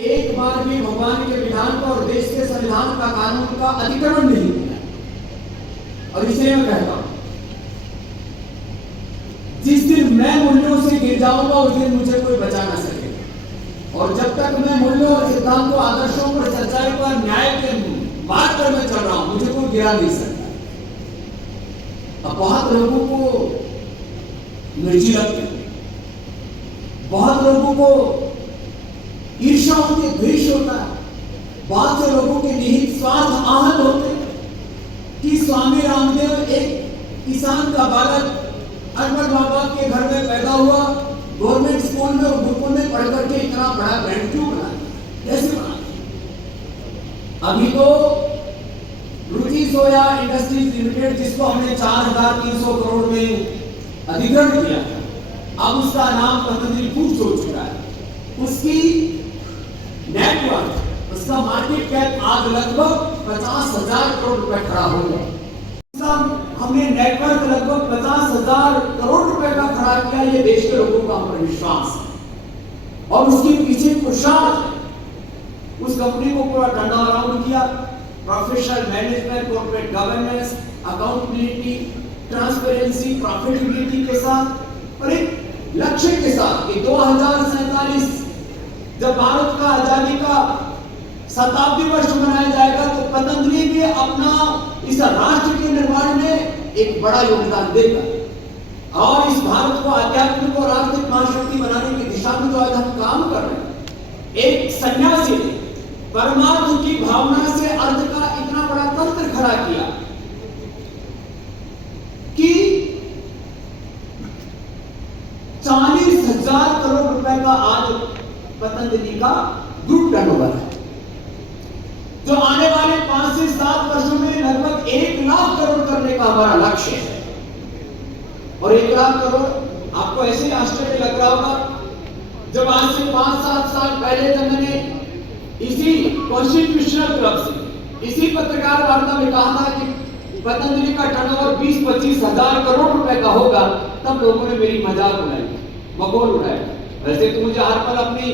एक बार भी भगवान के विधान का और देश के संविधान का कानून का अतिक्रमण नहीं किया। और इसलिए मैं कहता हूं, जिस दिन मैं मूल्यों से गिर जाऊंगा उस दिन मुझे कोई बचा ना सकेगा। और जब तक मैं मूल्यों और सिद्धांतों, आदर्शों पर, सच्चाई पर, न्याय के मार्ग पर मैं चल रहा हूं, मुझे कोई गिरा नहीं सकता। अब बहुत लोगों को मिर्ची लगती है, बहुत लोगों को ईर्ष्या होती है, द्वेष होता है, बहुत से लोगों के निहित स्वार्थ आहत होते हैं कि स्वामी रामदेव एक किसान का बालक अनपढ़ माँ बाप के घर में पैदा हुआ, गवर्नमेंट स्कूल में और गुरुकुल में पढ़ करके इतना बड़ा ब्रांड क्यों बना, कैसे बना? अभी तो रुचि सोया इंडस्ट्रीज लिमिटेड, जिसको हमने 4,300 करोड़ में अधिग्रहण किया, अब उसका नाम पतंजलि फूड्स हो चुका है। उसकी नेटवर्क, उसका मार्केट कैप आज लगभग 50,000 करोड़ रुपए खड़ा हो गया। हमने नेटवर्क लगभग 50,000 करोड़ रुपए का खड़ा किया। ये देश के लोगों का हम पर विश्वास है और उसके पीछे पुरुषार्थ है। उस कंपनी को पूरा टर्न अराउंड किया, professional management, corporate governance, accountability, transparency, profitability के साथ और एक लक्ष्य के साथ कि 2047 जब भारत का आजादी का शताब्दी वर्ष मनाया जाएगा तो पतंजलि भी अपना इस राष्ट्र के निर्माण में एक बड़ा योगदान देगा और इस भारत को आध्यात्मिक और आर्थिक महाशक्ति बनाने की दिशा में जो आज हम काम कर रहे हैं, एक सन्यासी ने परमार्थ की भावना से अर्थ का इतना बड़ा तंत्र खड़ा किया कि 40,000 करोड़ रुपए का आज पतंजलि का ग्रुप टर्नओवर है, जो आने वाले 5 से 7 वर्षों में लगभग 1 लाख करोड़ करने का हमारा लक्ष्य है। और 1 लाख करोड़ आपको ऐसे आश्चर्य लग रहा होगा, जब आज से 5-7 साल पहले जब मैंने इसी कॉन्स्टिट्यूशनल क्लब से इसी पत्रकार वार्ता में कहा था कि पतंजलि का टर्नओवर 20-25 हजार करोड़ रुपए का होगा, तब लोगों ने मेरी मजाक उड़ाई, मखौल उड़ाया। वैसे तो मुझे हर पल अपनी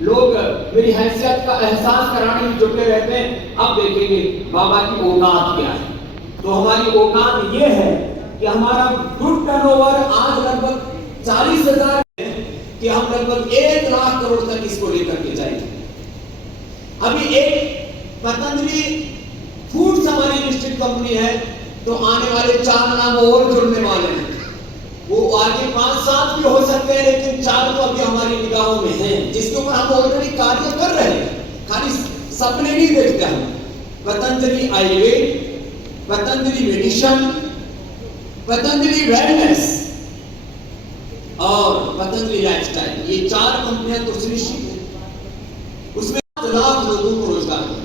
लोग मेरी हैसियत का एहसास कराने में जुटे रहते हैं। अब देखेंगे बाबा की औकात क्या है। तो हमारी औकात ये है कि हमारा गुड टर्नओवर आज लगभग 40,000 है कि हम लगभग 1 लाख करोड़ तक इसको लेकर के जाएंगे। अभी एक पतंजलि फूड्स हमारी लिस्टेड कंपनी है, तो आने वाले 4 नाम और जुड़ने वाले हैं। वो आगे 5-7 भी हो सकते हैं, लेकिन 4 तो अभी हमारी निगाहों में हैं, जिसके ऊपर हम ऑलरेडी कार्य कर रहे हैं। खाली सपने नहीं देखते हम। पतंजलि आयुर्वेद, पतंजलि मेडिसिन, पतंजलि वेलनेस और पतंजलि लाइफस्टाइल, ये 4 कंपनियां तो सुनिश्चित है। उसमें 5 लाख लोगों को रोजगार मिलेगा।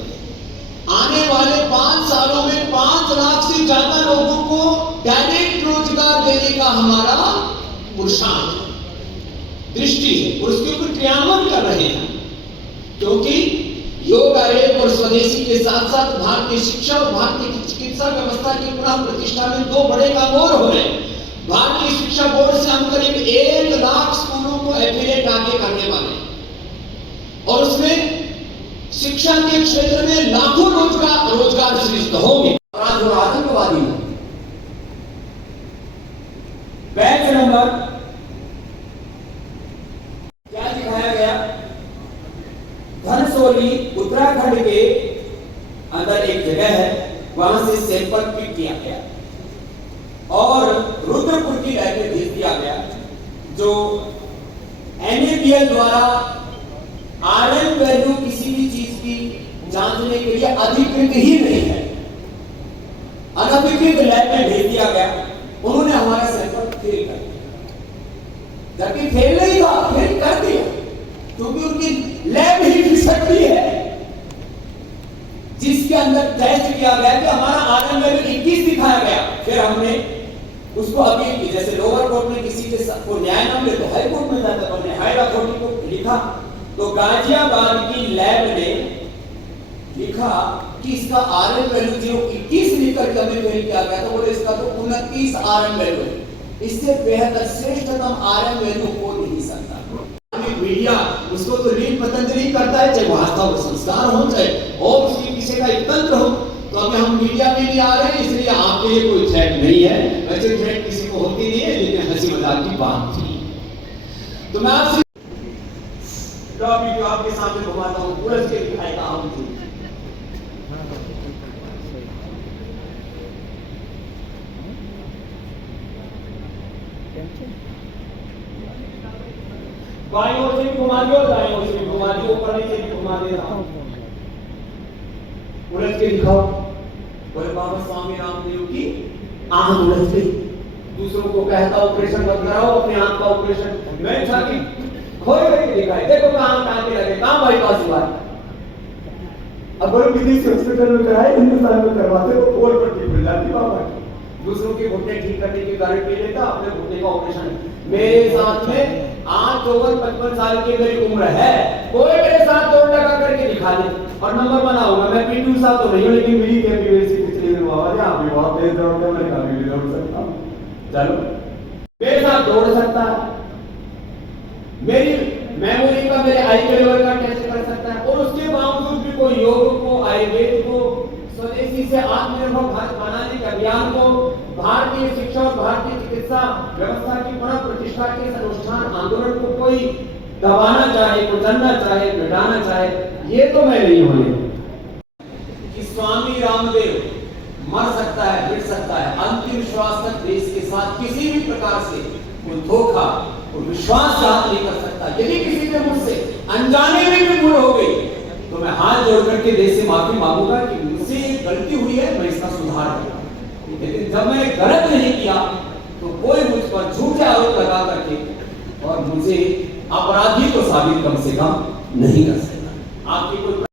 आने वाले 5 सालों में 5 लाख से ज्यादा लोगों को डायरेक्ट रोजगार देने का हमारा पुरुषार्थ दृष्टि है और उसके ऊपर क्रियान्वयन कर रहे हैं, क्योंकि योग आयोग और स्वदेशी के साथ साथ भारतीय शिक्षा और भारतीय चिकित्सा व्यवस्था की पुनः प्रतिष्ठा में 2 बड़े काम और हो रहे हैं। भारतीय शिक्षा बोर्ड से हम करीब 1 लाख स्कूलों को एफिलिएट आगे करने वाले हैं और उसमें शिक्षा के क्षेत्र में लाखों रोजगार सृजित होंगे। और आतंकवादी बैच नंबर क्या दिखाया गया, धनसोली उत्तराखंड के अंदर एक जगह है, वहां से सैंपल पिक किया गया और रुद्रपुर की लैब में भेज दिया गया, जो NABL द्वारा RM वैल्यू किसी भी चीज की जांचने के लिए अधिकृत ही नहीं है, अनधिकृत लैब में भेज दिया गया। उन्होंने हमारा सैंपल फेल कर दिया, जबकि फेल नहीं था, फेल कर दिया, क्योंकि उनकी लैब ही फिसलती है जिसके अंदर टेस्ट किया गया कि हमारा RM वैल्यू 21 दिखाया गया। फिर हमने उसको अपील की, जैसे लोअर कोर्ट में किसी के को न्याय न मिले तो हाई कोर्ट में जाता है, हमने हाई कोर्ट को लिखा तो गाजियाबाद की लैब ने लिखा कि इसका RM वैल्यू जो 21 लिखकर के हमें फेल किया गया था, बोले इसका तो 29 RM वैल्यू है, इससे बेहतर श्रेष्ठतम RM वैल्यू हो नहीं सकता। मीडिया उसको तो लीड पतंजलि करता है, चाहे वो आस्था और संस्कार हो, चाहे और उसके पीछे का एक तंत्र हो। तो अभी हम मीडिया में नहीं आ रहे हैं, इसलिए आपके लिए कोई थ्रेट नहीं है। वैसे थ्रेट किसी को होती नहीं है, लेकिन हंसी मजाक की बात थी। तो मैं आपसे वीडियो आपके सामने घुमाता हूँ, पुलिस के दिखाएगा हम थी। बाईं ओर से भी घुमा दियो, दाईं ओर से भी घुमा दियो, ऊपर नीचे भी घुमा दे रहा हूं। उलझ के दिखाओ। बोले बाबा स्वामी रामदेव की आंख उलझ गई। दूसरों को कहता ऑपरेशन मत कराओ, अपने आंख का ऑपरेशन मैं था कि खोल करके दिखाई। देखो कहां पे लगे, कहां बाईपास हुआ। अब बोलो किसी हॉस्पिटल में कराए, हिंदुस्तान में करवाते तो पोल पट्टी खुल जाती बाबा की। दूसरों के घुटने ठीक करने की गारंटी लेता, अपने घुटने का ऑपरेशन। मेरे साथ में आज 54-55 साल की मेरी उम्र है, कोई मेरे साथ दौड़ लगा करके दिखा दे और नंबर बनाऊंगा। मैं पीटी उषा तो नहीं हूं, लेकिन मेरी कैपेबिलिटी पिछले दिन बाबा जी आप भी बहुत तेज दौड़ते हैं, मैं कभी भी दौड़ सकता हूं। चलो मेरे साथ दौड़ सकता है, मेरी मेमोरी का, मेरे आई के लेवल का टेस्ट कर सकता है, और उसके बावजूद भी कोई योग को, आयुर्वेद को, स्वदेशी से आत्मनिर्भर भारत बनाने के अभियान को, भारतीय शिक्षा और भारतीय चिकित्सा व्यवस्था की पुनः प्रतिष्ठा के इस अनुष्ठान आंदोलन को कोई दबाना चाहे, कुचलना चाहे, मिटाना चाहे, ये तो मैं नहीं होने कि स्वामी रामदेव मर सकता है, मिट सकता है, अंतिम श्वास तक देश के साथ किसी भी प्रकार से कोई धोखा, कोई विश्वासघात नहीं कर सकता। यदि किसी ने मुझसे अनजाने में भी भूल हो गई तो मैं हाथ जोड़ करके देश से माफी मांगूंगा कि मुझसे ये गलती हुई है, मैं इसका सुधार करूंगा। लेकिन जब मैंने गलत नहीं किया तो कोई मुझ पर झूठे आरोप लगा करके और मुझे अपराधी तो साबित कम से कम नहीं कर सकता। आपकी कोई